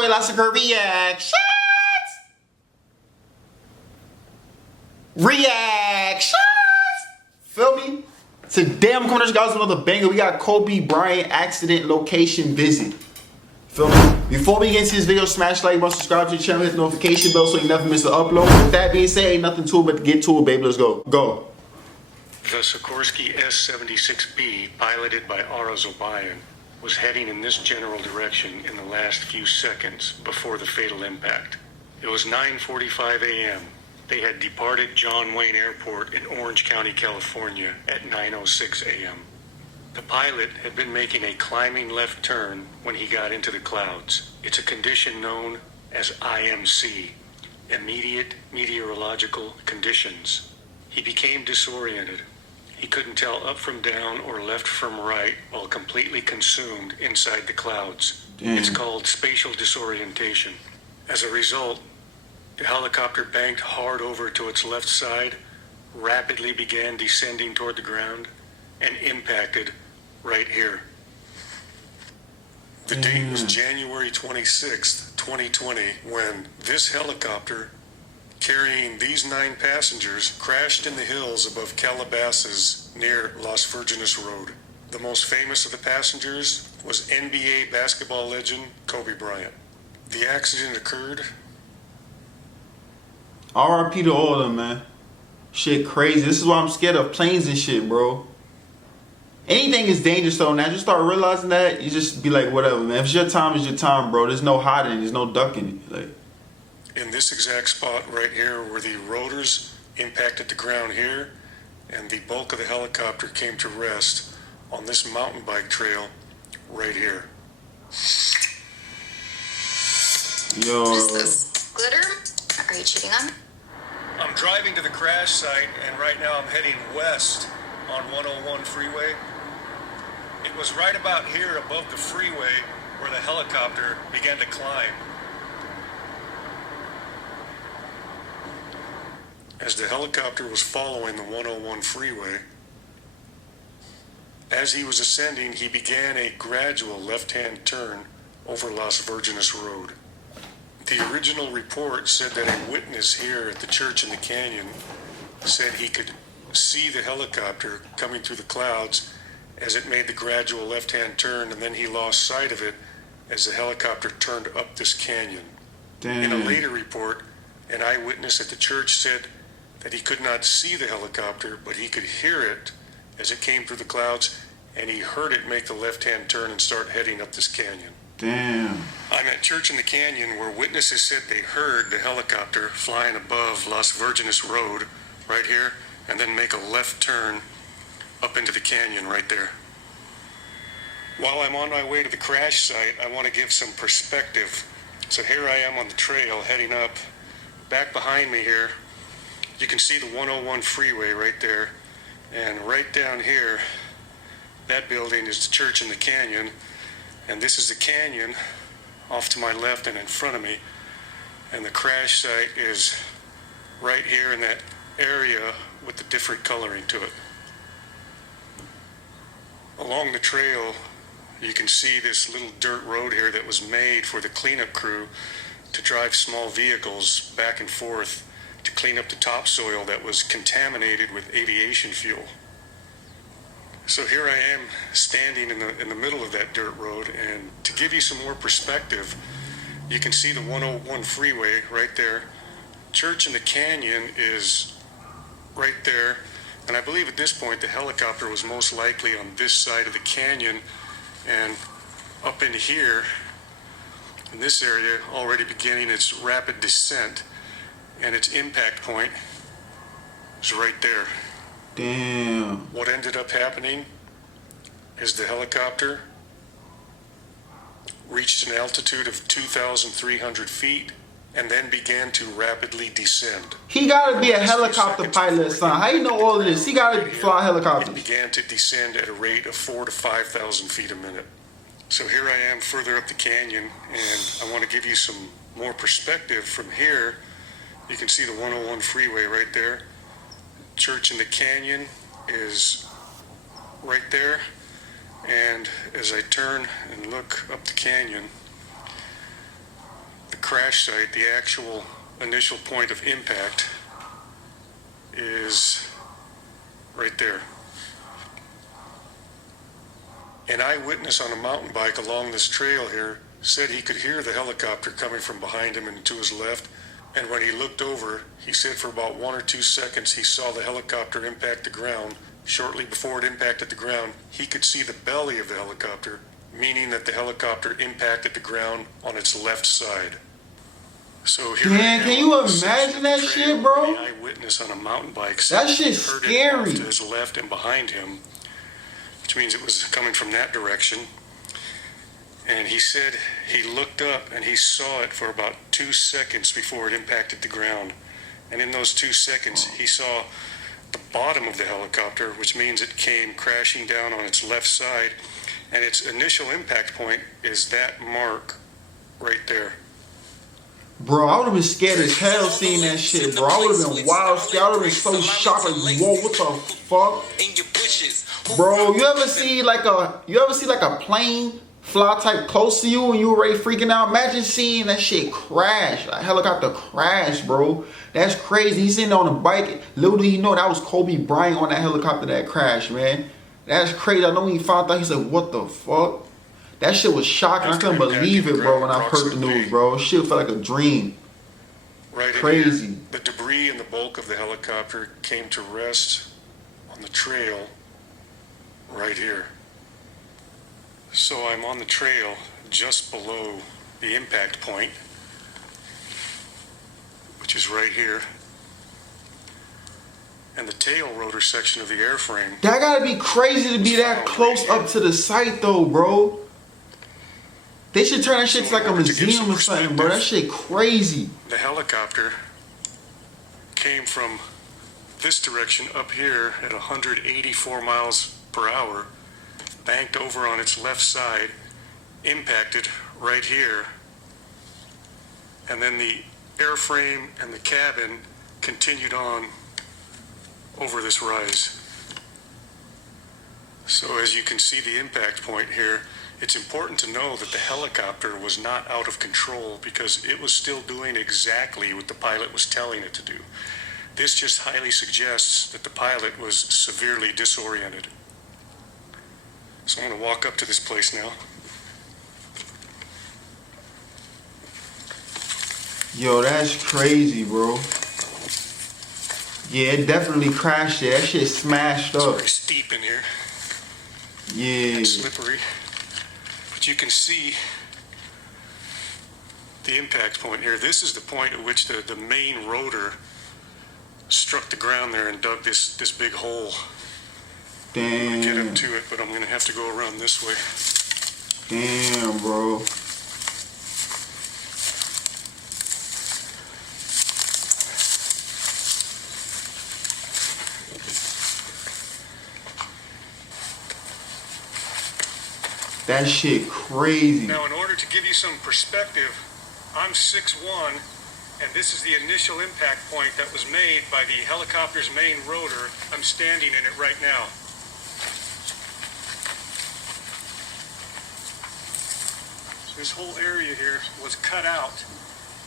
boy Lassiter Reactions. Feel me? Today I'm coming to you guys with another banger. We got Kobe Bryant accident location visit. Feel me? Before we get into this video, smash like button, subscribe to the channel, hit the notification bell so you never miss an upload. With that being said, ain't nothing to it but to get to it, baby. Let's go. Go. The Sikorsky S-76B, piloted by Bryant, was heading in this general direction in the last few seconds before the fatal impact. It was 9:45 a.m. They had departed John Wayne Airport in Orange County, California at 9:06 a.m. The pilot had been making a climbing left turn when he got into the clouds. It's a condition known as IMC, Immediate Meteorological Conditions. He became disoriented. He couldn't tell up from down or left from right while completely consumed inside the clouds. It's called spatial disorientation. As a result, the helicopter banked hard over to its left side, rapidly began descending toward the ground, and impacted right here. The date was January 26th, 2020, when this helicopter carrying these 9 passengers crashed in the hills above Calabasas near Las Virgenes Road. The most famous of the passengers was NBA basketball legend Kobe Bryant. The accident occurred. RIP to all of them, man. Shit crazy. This is why I'm scared of planes and shit, bro. Anything is dangerous though. Now just start realizing that, you just be like, whatever, man. If it's your time, it's your time, bro. There's no hiding, there's no ducking it. Like, in this exact spot right here where the rotors impacted the ground here and the bulk of the helicopter came to rest on this mountain bike trail right here. yo. What is this? Glitter? Are you cheating on me? I'm driving to the crash site and right now I'm heading west on 101 freeway. It was right about here above the freeway where the helicopter began to climb. As the helicopter was following the 101 freeway, as he was ascending, he began a gradual left-hand turn over Las Virgenes Road. The original report said that a witness here at the church in the canyon said he could see the helicopter coming through the clouds as it made the gradual left-hand turn, and then he lost sight of it as the helicopter turned up this canyon. Damn. In a later report, an eyewitness at the church said that he could not see the helicopter, but he could hear it as it came through the clouds, and he heard it make the left-hand turn and start heading up this canyon. Damn. I'm at church in the canyon where witnesses said they heard the helicopter flying above Las Virgenes Road right here, and then make a left turn up into the canyon right there. While I'm on my way to the crash site, I want to give some perspective. So here I am on the trail heading up. Back behind me here, you can see the 101 freeway right there. And right down here, that building is the church in the canyon. And this is the canyon off to my left and in front of me. And the crash site is right here in that area with the different coloring to it. Along the trail, you can see this little dirt road here that was made for the cleanup crew to drive small vehicles back and forth to clean up the topsoil that was contaminated with aviation fuel. So here I am standing in the middle of that dirt road, and to give you some more perspective, you can see the 101 freeway right there. Church in the canyon is right there, and I believe at this point the helicopter was most likely on this side of the canyon, and up in here in this area already beginning its rapid descent, and its impact point is right there. Damn. What ended up happening is the helicopter reached an altitude of 2,300 feet and then began to rapidly descend. He gotta be a helicopter pilot, son. How you know all of this? He gotta fly helicopters. It began to descend at a rate of 4,000 to 5,000 feet a minute. So here I am further up the canyon, and I want to give you some more perspective from here. You can see the 101 freeway right there. Church in the canyon is right there, and as I turn and look up the canyon, crash site, the actual initial point of impact, is right there. An eyewitness on a mountain bike along this trail here said he could hear the helicopter coming from behind him and to his left, and when he looked over, he said for about 1 or 2 seconds he saw the helicopter impact the ground. Shortly before it impacted the ground, he could see the belly of the helicopter, meaning that the helicopter impacted the ground on its left side. So here Man, can you imagine that shit, bro? The eyewitness on a mountain bike That shit's heard it scary. off to his left and behind him, which means it was coming from that direction. And he said he looked up and he saw it for about 2 seconds before it impacted the ground. And in those 2 seconds, he saw the bottom of the helicopter, which means it came crashing down on its left side. And its initial impact point is that mark right there. Bro, I would have been scared as hell seeing that shit, bro. I would have been wild scared. I would have been so shocked, like, whoa, what the fuck? Bro, you ever see like a plane fly type close to you and you already freaking out? Imagine seeing that shit crash, a helicopter crash, bro. That's crazy. He's sitting on a bike. Little did he know that was Kobe Bryant on that helicopter that crashed, man. That's crazy. I know when he found out, he said, what the fuck? That shit was shocking. I couldn't believe it, bro, when I heard the news, bro. Shit felt like a dream. Right. Crazy. Here, the debris and the bulk of the helicopter came to rest on the trail right here. So I'm on the trail just below the impact point, which is right here. And the tail rotor section of the airframe. That gotta be crazy to be that close up to the site, though, bro. They should turn that shit to like a museum or something, bro. That shit crazy. The helicopter came from this direction up here at 184 miles per hour, banked over on its left side, impacted right here, and then the airframe and the cabin continued on over this rise. So as you can see the impact point here, it's important to know that the helicopter was not out of control because it was still doing exactly what the pilot was telling it to do. This just highly suggests that the pilot was severely disoriented. So I'm going to walk up to this place now. Yo, that's crazy, bro. Yeah, it definitely crashed there. That shit smashed It's up. very steep in here. Yeah. And slippery. But you can see the impact point here. This is the point at which the main rotor struck the ground there and dug this big hole. I'm gonna get Damn. up to it, but I'm going to have to go around this way. Damn, bro. That shit crazy. Now, in order to give you some perspective, I'm 6'1", and this is the initial impact point that was made by the helicopter's main rotor. I'm standing in it right now. So this whole area here was cut out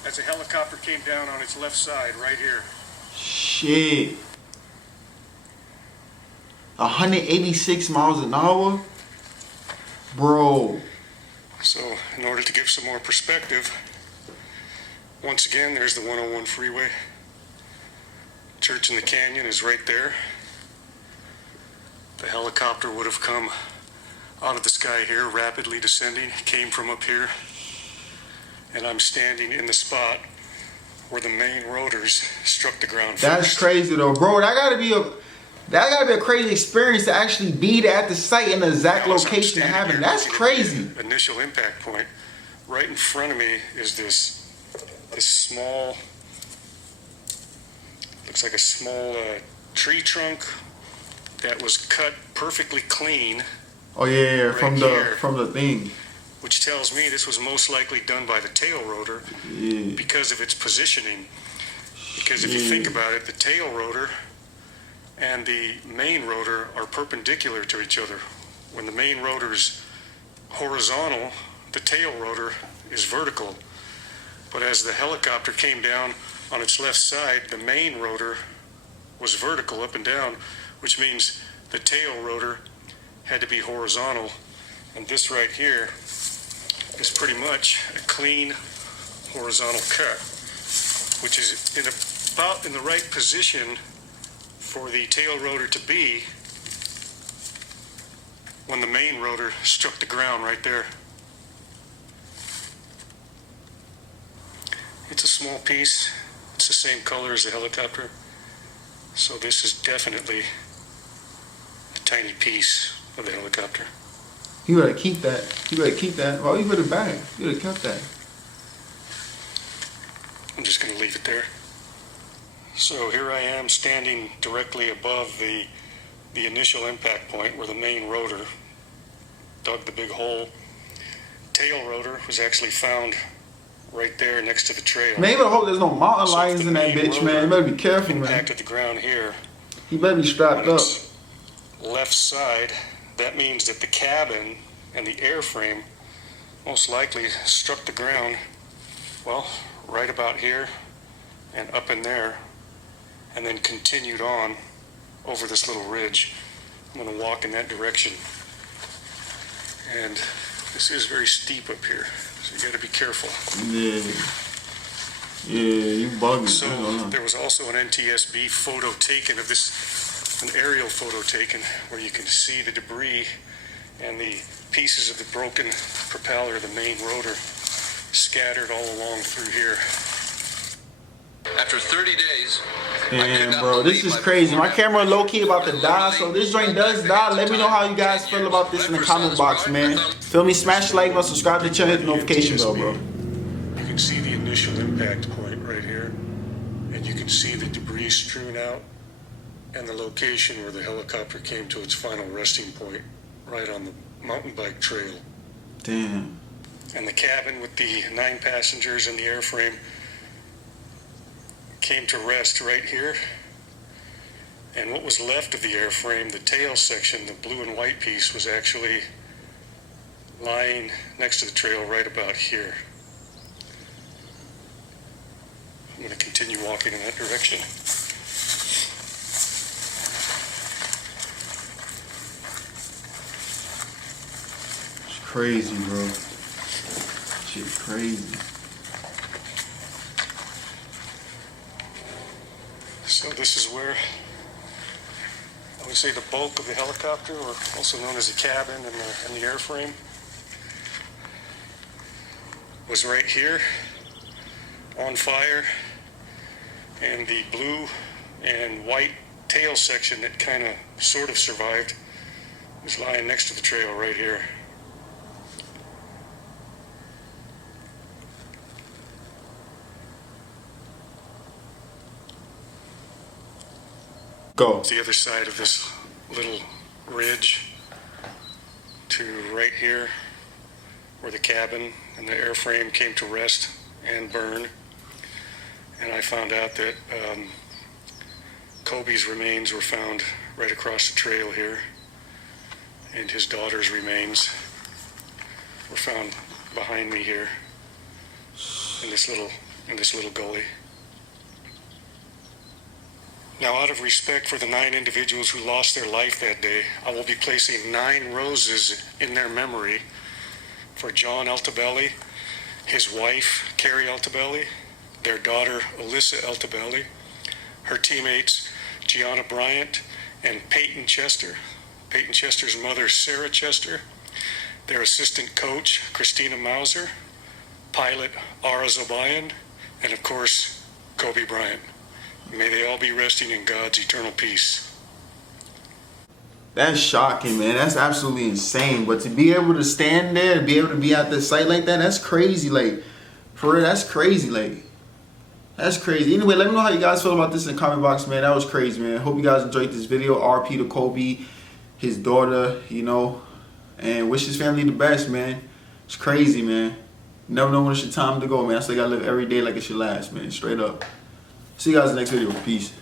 as the helicopter came down on its left side, right here. Shit. 186 miles an hour? Bro. So, in order to give some more perspective, once again, there's the 101 freeway. Church in the Canyon is right there. The helicopter would have come out of the sky here, rapidly descending, came from up here. And I'm standing in the spot where the main rotors struck the ground That's first. crazy though, bro. That gotta be a crazy experience to actually be there at the site in the exact Now, as I'm location that standing happened. here That's looking at crazy. the initial impact point. Right in front of me is this small, looks like a small tree trunk that was cut perfectly clean, Oh yeah, right from here. the thing. which tells me this was most likely done by the tail rotor Yeah. because of its positioning. Because if you Yeah. think about it, the tail rotor and the main rotor are perpendicular to each other. When the main rotor is horizontal, the tail rotor is vertical. But as the helicopter came down on its left side, the main rotor was vertical up and down, which means the tail rotor had to be horizontal. And this right here is pretty much a clean horizontal cut, which is about in the right position for the tail rotor to be when the main rotor struck the ground right there. It's a small piece. It's the same color as the helicopter. So this is definitely a tiny piece of the helicopter. You gotta keep that. You gotta keep that. Well, you put it back. You gotta kept that. I'm just going to leave it there. So here I am standing directly above the initial impact point where the main rotor dug the big hole. Tail rotor was actually found right there next to the trail. Man, you better hope there's no mountain So lions if the in that main bitch, man. You rotor better be careful, man. impacted the ground here You better be strapped on up. its left side, that means that the cabin and the airframe most likely struck the ground, well, right about here and up in there, and then continued on over this little ridge. I'm going to walk in that direction. And this is very steep up here, so you got to be careful. Yeah. Yeah, you bugging. So there was also an NTSB photo taken of this, an aerial photo taken, where you can see the debris and the pieces of the broken propeller, the main rotor, scattered all along through here. After 30 days, Damn, bro, this is crazy. My camera low-key about to die, so if this joint does die, let me know how you guys feel about this in the comment box, man. Feel me? Smash the like button, subscribe to the channel, hit the notification bell, bro. You can see the initial impact point right here, and you can see the debris strewn out, and the location where the helicopter came to its final resting point, right on the mountain bike trail. Damn. And the cabin with the 9 passengers and the airframe came to rest right here. And what was left of the airframe, the tail section, the blue and white piece, was actually lying next to the trail right about here. I'm going to continue walking in that direction. It's crazy, bro. Shit crazy. So this is where I would say the bulk of the helicopter, or also known as the cabin and the airframe, was right here on fire, and the blue and white tail section that kind of sort of survived was lying next to the trail right here. Go. The other side of this little ridge to right here where the cabin and the airframe came to rest and burn. And I found out that Kobe's remains were found right across the trail here, and his daughter's remains were found behind me here in this little gully. Now, out of respect for the 9 individuals who lost their life that day, I will be placing 9 roses in their memory for John Altobelli, his wife, Carrie Altobelli, their daughter, Alyssa Altobelli, her teammates, Gianna Bryant and Peyton Chester, Peyton Chester's mother, Sarah Chester, their assistant coach, Christina Mauser, pilot, Ara Zobayan, and of course, Kobe Bryant. May they all be resting in God's eternal peace. That's shocking, man. That's absolutely insane. But to be able to stand there, to be able to be at the site like that, that's crazy. Like, for real, that's crazy. Like, that's crazy. Anyway, let me know how you guys feel about this in the comment box, man. That was crazy, man. Hope you guys enjoyed this video. RP to Kobe, his daughter, you know, and wish his family the best, man. It's crazy, man. You never know when it's your time to go, man. So you gotta live every day like it's your last, man. Straight up. See you guys in the next video. Peace.